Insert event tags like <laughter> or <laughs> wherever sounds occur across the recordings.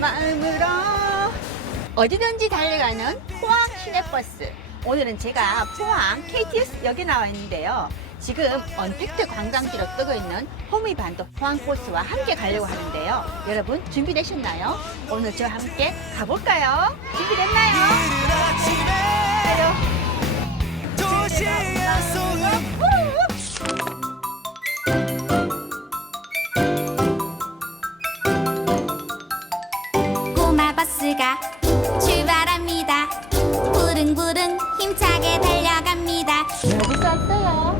마음으로 어디든지 달려가는 포항 시내버스 오늘은 제가 포항 KTX역에 나와 있는데요 지금 언택트 관광지로 뜨고 있는 호미반도 포항코스와 함께 가려고 하는데요 여러분 준비되셨나요? 오늘 저와 함께 가볼까요? 버스가 출발합니다. 부릉부릉 힘차게 달려갑니다. 어디서 왔어요?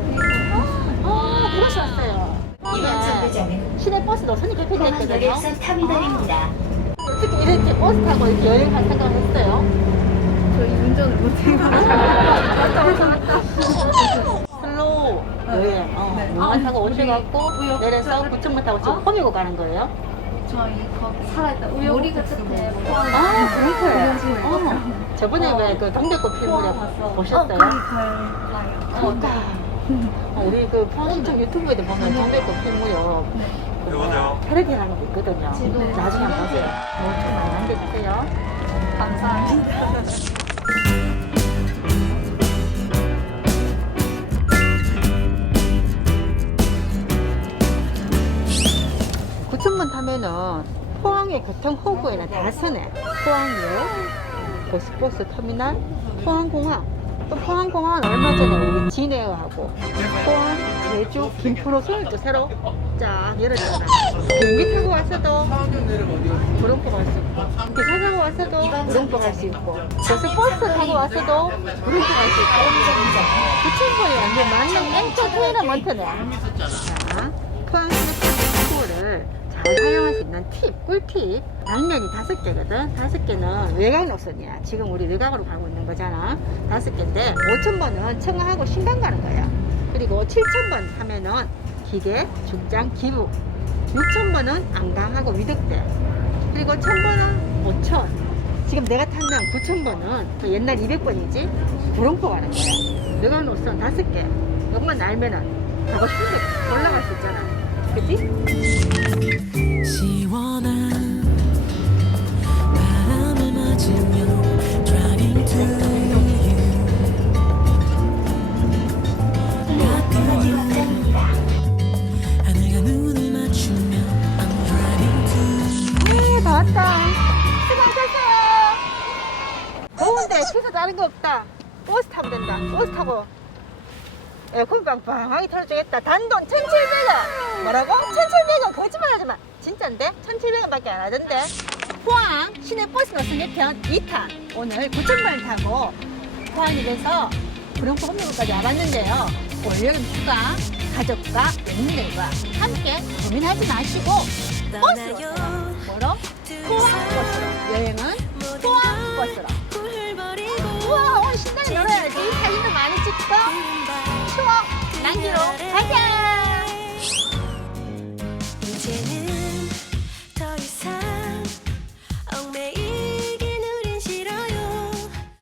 어, 그러시 왔어요. 이번 정류장은 시내 버스 노선이 그렇게 됐거든요. 포항역에서 터미널입니다. 어떻게 이렇게 버스 타고 이렇게 여행 갈 생각을 했어요? 저희 운전을 못해가지고 <laughs> <laughs> 슬로우 여행 어, 네. 문만 아, 타고 오셔갖고 내려서 구청만 타고 지금 어? 호미고 가는 거예요? 저희 거기 살아있다. 우여우리 끝에 아 그렇구나 우여진에 어. 저번에 왜그 동백꽃 필 무렵 보셨어요? 거기 그러니까 어, 우리 그 포항시청 유튜브에도 보면 동백꽃 필 무렵 여보세요? 패러디하는 게 있거든요. 지도. 나중에 한번 보세요. 어, 좀 많이 남겨주세요. 감사합니다 <laughs> 구천만 타면은 포항의 교통 허브에는 다 서네. 포항역, 고속버스 터미널, 포항공항. 또 포항공항은 얼마 전에 우리 진해하고 포항, 제주, 김포노선을 또 새로 쫙 열어줬잖아. 비행기 타고 왔어도 구름포 갈수 있고, 기차 타고 왔어도 구름포 갈수 있고, 고속버스 타고 왔어도 구름포 갈수 있고. 구천번이 완전 맞는 엔터테인먼트네. 있는 팁, 꿀팁. 앞면이 다섯 개거든. 다섯 개는 외곽 노선이야. 지금 우리 외곽으로 가고 있는 거잖아. 다섯 개인데, 5천번은 청하하고 신강 가는 거야. 그리고 7천번 하면은 기계, 중장, 기부. 6천번은 안강하고 위덕대. 그리고 1000번은 5천. 지금 내가 탄난 9천번은 그 옛날 200번이지. 구롱포 가는 거야. 외곽 노선 다섯 개. 이것만 알면은 가고 싶은데 올라갈 수 있잖아. 그치? To 네. 더운데 진짜 다른 거 없다. 버스 타면 된다. 버스 타고 에어컨 빵빵하게 틀어주겠다. 단돈 1,700원. 뭐라고? 1,700원 거짓말하지 마. 진짜인데? 1,700원밖에 안 하던데. 포항 시내 버스 노선 1편 2탄. 오늘 9,000번 타고 포항역에서 구룡포 홍역까지 와봤는데요. 올여름 휴가 가족과 연인들과 함께 고민하지 마시고 버스로